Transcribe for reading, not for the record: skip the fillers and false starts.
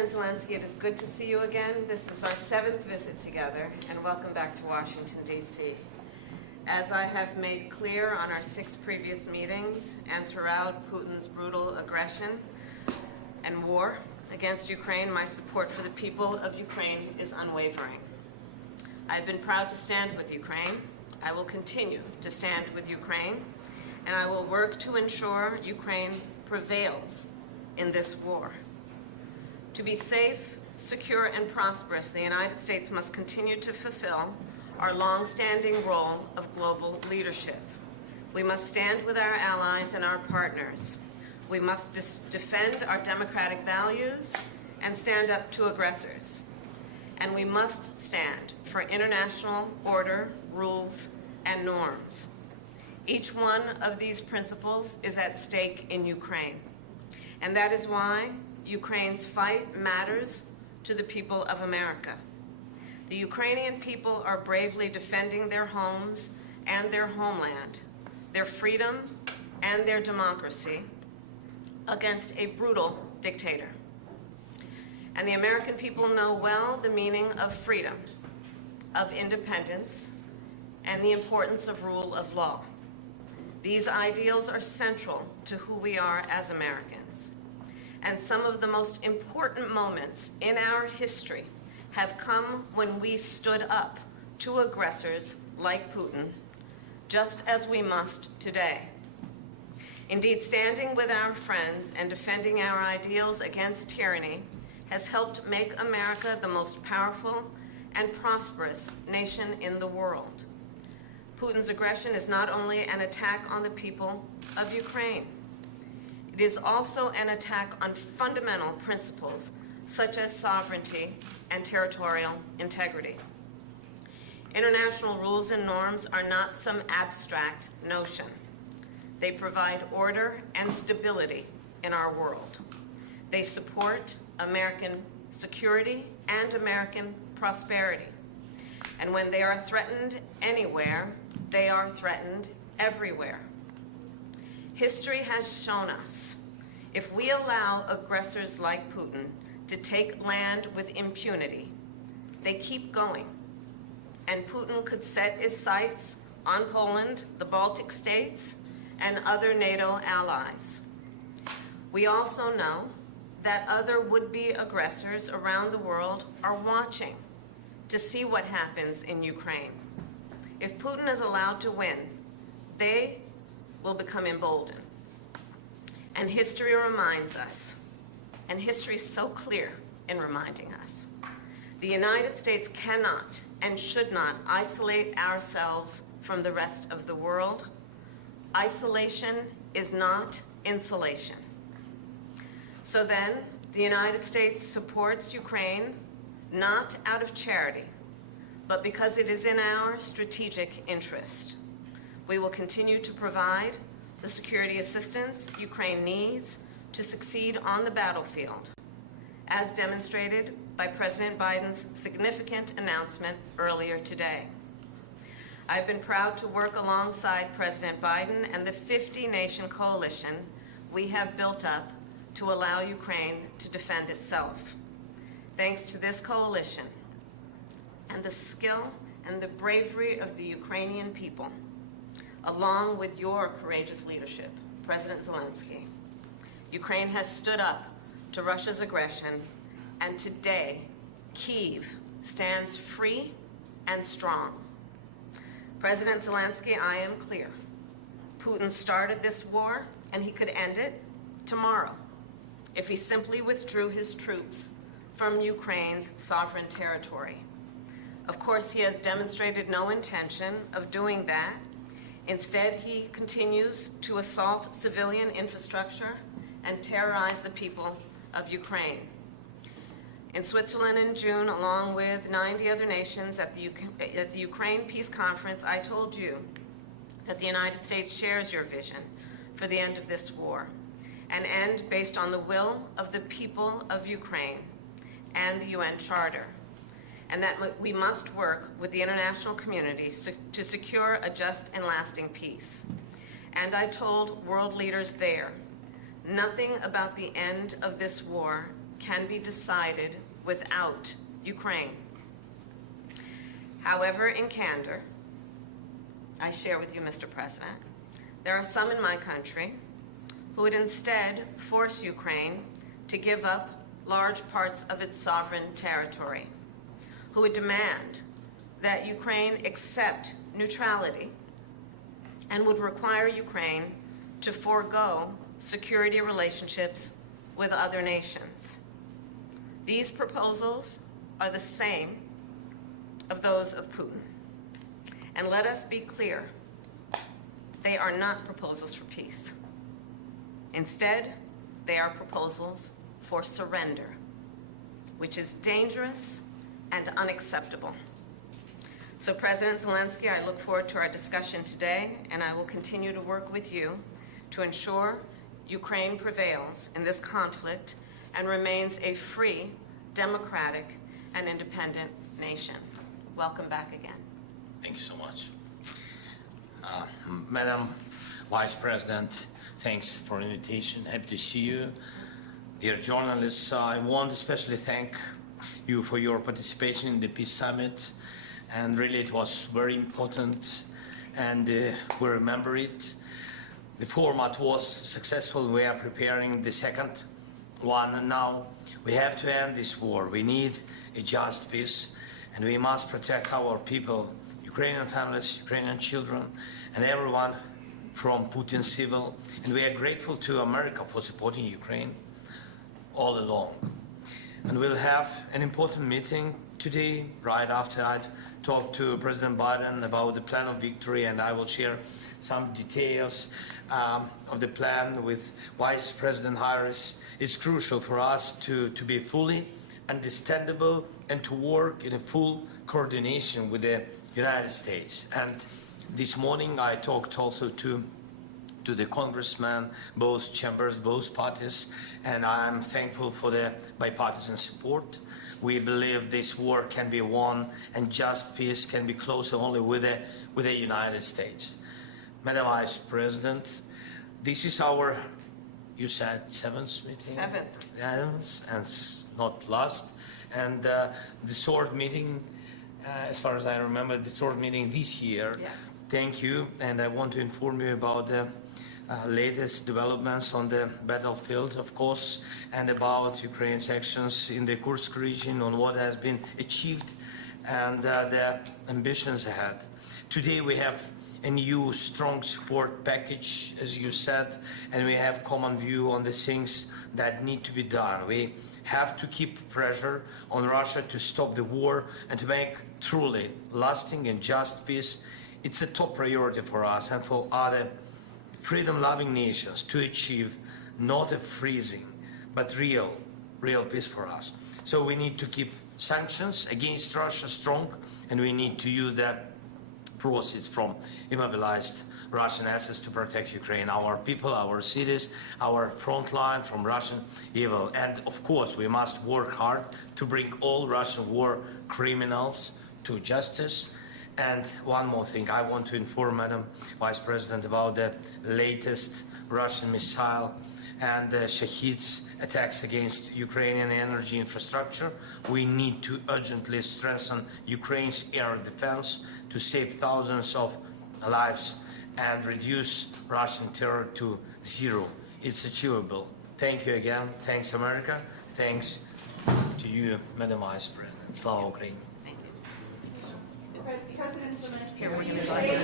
President Zelensky, it is good to see you again. This is our 7th visit together, and welcome back to Washington, D.C. As I have made clear on our 6 previous meetings and throughout Putin's brutal aggression and war against Ukraine, my support for the people of Ukraine is unwavering. I've been proud to stand with Ukraine. I will continue to stand with Ukraine, and I will work to ensure Ukraine prevails in this war. To be safe, secure, and prosperous, the United States must continue to fulfill our long-standing role of global leadership. We must stand with our allies and our partners. We must defend our democratic values and stand up to aggressors. And we must stand for international order, rules, and norms. Each one of these principles is at stake in Ukraine. And that is why Ukraine's fight matters to the people of America. The Ukrainian people are bravely defending their homes and their homeland, their freedom and their democracy against a brutal dictator. And the American people know well the meaning of freedom, of independence, and the importance of rule of law. These ideals are central to who we are as Americans. And some of the most important moments in our history have come when we stood up to aggressors like Putin, just as we must today. Indeed, standing with our friends and defending our ideals against tyranny has helped make America the most powerful and prosperous nation in the world. Putin's aggression is not only an attack on the people of Ukraine. It is also an attack on fundamental principles such as sovereignty and territorial integrity. International rules and norms are not some abstract notion. They provide order and stability in our world. They support American security and American prosperity. And when they are threatened anywhere, they are threatened everywhere. History has shown us, if we allow aggressors like Putin to take land with impunity, they keep going. And Putin could set his sights on Poland, the Baltic states, and other NATO allies. We also know that other would-be aggressors around the world are watching to see what happens in Ukraine. If Putin is allowed to win, they will become emboldened. And history reminds us, and history is so clear in reminding us, the United States cannot and should not isolate ourselves from the rest of the world. Isolation is not insulation. So then, the United States supports Ukraine not out of charity, but because it is in our strategic interest. We will continue to provide the security assistance Ukraine needs to succeed on the battlefield, as demonstrated by President Biden's significant announcement earlier today. I've been proud to work alongside President Biden and the 50-nation coalition we have built up to allow Ukraine to defend itself. Thanks to this coalition and the skill and the bravery of the Ukrainian people, along with your courageous leadership, President Zelensky, Ukraine has stood up to Russia's aggression, and today, Kyiv stands free and strong. President Zelensky, I am clear. Putin started this war, and he could end it tomorrow if he simply withdrew his troops from Ukraine's sovereign territory. Of course, he has demonstrated no intention of doing that. Instead, he continues to assault civilian infrastructure and terrorize the people of Ukraine. In Switzerland in June, along with 90 other nations at the Ukraine Peace Conference, I told you that the United States shares your vision for the end of this war, an end based on the will of the people of Ukraine and the UN Charter, and that we must work with the international community to secure a just and lasting peace. And I told world leaders there, nothing about the end of this war can be decided without Ukraine. However, in candor, I share with you, Mr. President, there are some in my country who would instead force Ukraine to give up large parts of its sovereign territory, who would demand that Ukraine accept neutrality and would require Ukraine to forego security relationships with other nations. These proposals are the same of those of Putin. And let us be clear, they are not proposals for peace. Instead, they are proposals for surrender, which is dangerous and unacceptable. So, President Zelenskyy, I look forward to our discussion today, and I will continue to work with you to ensure Ukraine prevails in this conflict and remains a free, democratic, and independent nation. Welcome back again. Thank you so much. Madam Vice President, thanks for the invitation. Happy to see you. Dear journalists, I want to especially thank you for your participation in the Peace Summit. And really it was very important, and we remember it. The format was successful. We are preparing the second one, and now we have to end this war. We need a just peace, and we must protect our people, Ukrainian families, Ukrainian children, and everyone from Putin's civil. And we are grateful to America for supporting Ukraine all along. And we'll have an important meeting today, right after I'd talked to President Biden about the plan of victory, and I will share some details of the plan with Vice President Harris. It's crucial for us to be fully understandable and to work in a full coordination with the United States. And this morning I talked also to the congressmen, both chambers, both parties, and I'm thankful for the bipartisan support. We believe this war can be won and just peace can be closer only with the United States. Madam Vice President, this is our, you said, seventh meeting? Seventh. Yes, and not last. And the third meeting, as far as I remember, the third meeting this year. Yes. Thank you, and I want to inform you about the latest developments on the battlefield, of course, and about Ukraine's actions in the Kursk region, on what has been achieved and the ambitions ahead. Today we have a new strong support package, as you said, and we have common view on the things that need to be done. We have to keep pressure on Russia to stop the war and to make truly lasting and just peace. It's a top priority for us and for other freedom-loving nations to achieve not a freezing, but real peace for us. So we need to keep sanctions against Russia strong, and we need to use the proceeds from immobilized Russian assets to protect Ukraine, our people, our cities, our front line from Russian evil. And of course, we must work hard to bring all Russian war criminals to justice. And one more thing, I want to inform Madam Vice President about the latest Russian missile and the Shaheed's attacks against Ukrainian energy infrastructure. We need to urgently strengthen Ukraine's air defense to save thousands of lives and reduce Russian terror to zero. It's achievable. Thank you again. Thanks, America. Thanks to you, Madam Vice President. Slava Ukraini. Thank you. President Zelenskyy, Here, we're you gonna say,